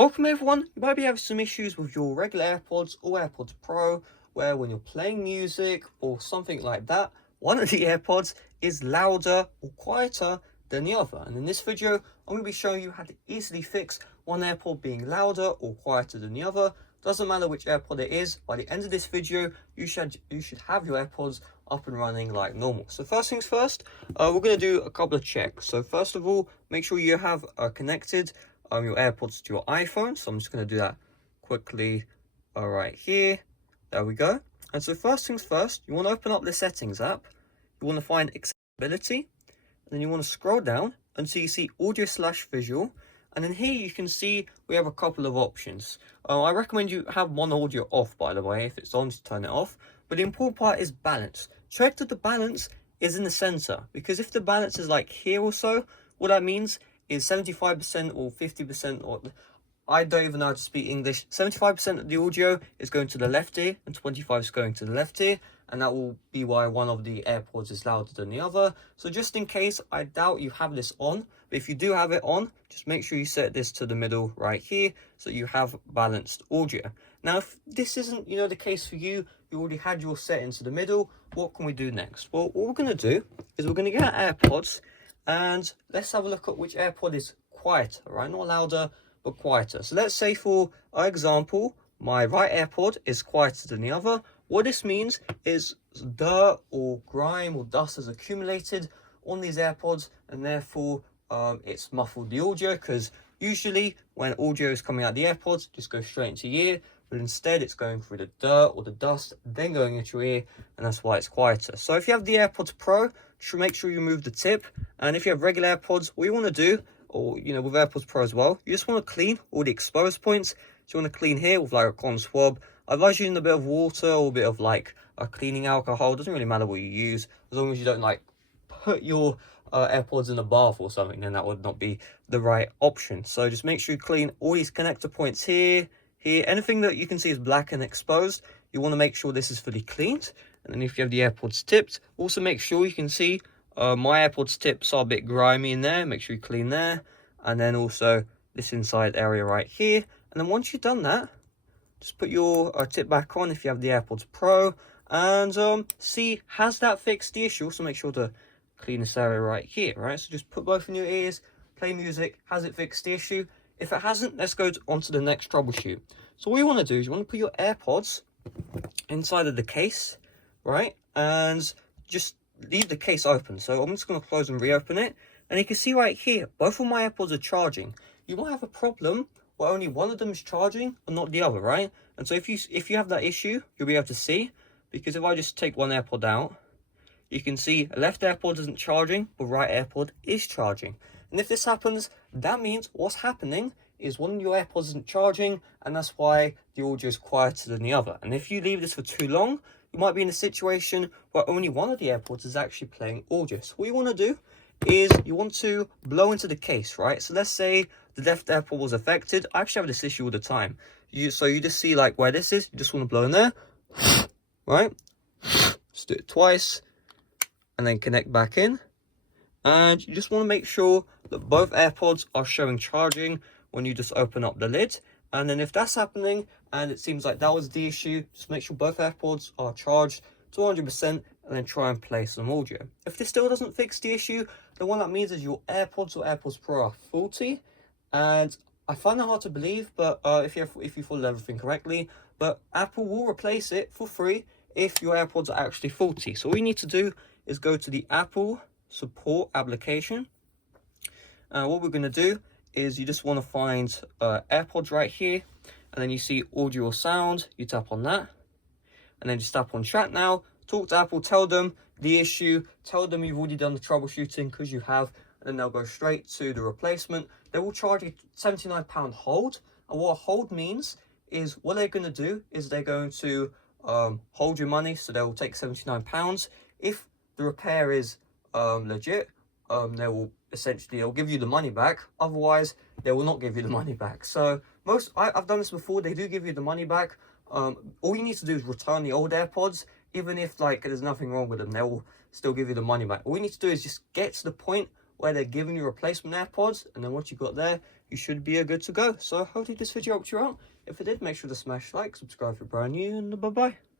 Welcome everyone. You might be having some issues with your regular AirPods or AirPods Pro, where when you're playing music or something like that, one of the AirPods is louder or quieter than the other. And in this video, I'm going to be showing you how to easily fix one AirPod being louder or quieter than the other. Doesn't matter which AirPod it is, by the end of this video, you should have your AirPods up and running like normal. So first things first, we're going to do a couple of checks. So first of all, make sure you have connected your AirPods to your iPhone. So I'm just going to do that quickly right here. There we go. And so first things first, you want to open up the settings app. You want to find accessibility, and then you want to scroll down until you see audio/visual. And then here you can see we have a couple of options. I recommend you have one audio off, by the way. If it's on, just turn it off. But the important part is balance. Check that the balance is in the center, because if the balance is like here or so, what that means is 75% or 50%, or I don't even know how to speak English. 75% of the audio is going to the left ear and 25% is going to the left ear. And that will be why one of the AirPods is louder than the other. So just in case, I doubt you have this on. But if you do have it on, just make sure you set this to the middle right here so you have balanced audio. Now, if this isn't, the case for you, you already had your settings to the middle, what can we do next? Well, what we're going to do is we're going to get our AirPods and let's have a look at which AirPod is quieter, right? Not louder, but quieter. So let's say for our example, my right AirPod is quieter than the other. What this means is dirt or grime or dust has accumulated on these AirPods, and therefore it's muffled the audio, because usually when audio is coming out of the AirPods, it just goes straight into your ear, but instead it's going through the dirt or the dust, then going into your ear, and that's why it's quieter. So if you have the AirPods Pro, just make sure you remove the tip, and if you have regular AirPods, what you want to do, or with AirPods Pro as well, you just want to clean all the exposed points. So you want to clean here with like a cotton swab. I advise using a bit of water or a bit of like a cleaning alcohol. It doesn't really matter what you use, as long as you don't like put your AirPods in a bath or something, then that would not be the right option. So just make sure you clean all these connector points here. Anything that you can see is black and exposed, you want to make sure this is fully cleaned. And then if you have the AirPods tipped, also make sure you can see my AirPods tips are a bit grimy in there. Make sure you clean there. And then also this inside area right here. And then once you've done that, just put your tip back on if you have the AirPods Pro, and see, has that fixed the issue? So make sure to clean this area right here, right? So just put both in your ears, play music. Has it fixed the issue? If it hasn't, let's go on to the next troubleshoot. So what you want to do is you want to put your AirPods inside of the case, right? And just leave the case open. So I'm just going to close and reopen it. And you can see right here, both of my AirPods are charging. You might have a problem where only one of them is charging and not the other, right? And so if you have that issue, you'll be able to see, because if I just take one AirPod out, you can see left AirPod isn't charging, but right AirPod is charging. And if this happens, that means what's happening is one of your AirPods isn't charging, and that's why the audio is quieter than the other. And if you leave this for too long, you might be in a situation where only one of the AirPods is actually playing audio. So what you want to do is you want to blow into the case, right? So let's say the left AirPod was affected. I actually have this issue all the time. So you just see like where this is, you just want to blow in there, right? Just do it twice, and then connect back in. And you just want to make sure that both AirPods are showing charging when you just open up the lid. And then if that's happening, and it seems like that was the issue, just make sure both AirPods are charged to 100%, and then try and play some audio. If this still doesn't fix the issue, then what that means is your AirPods or AirPods Pro are faulty. And I find that hard to believe, but if you follow everything correctly, but Apple will replace it for free if your AirPods are actually faulty. So all you need to do is go to the Apple support application. What we're going to do is you just want to find AirPods right here, and then you see audio or sound. You tap on that, and then just tap on chat now. Talk to Apple, tell them the issue, tell them you've already done the troubleshooting, because you have, and then they'll go straight to the replacement. They will charge you £79 hold, and what a hold means is what they're going to do is they're going to hold your money, so they will take £79. If the repair is legit, they will they'll give you the money back. Otherwise, they will not give you the money back. So I've done this before. They do give you the money back. All you need to do is return the old AirPods. Even if like there's nothing wrong with them, they will still give you the money back. All you need to do is just get to the point where they're giving you replacement AirPods, and then once you got there, you should be good to go. So hopefully this video helped you out. If it did, make sure to smash like, subscribe if you're brand new, and bye bye.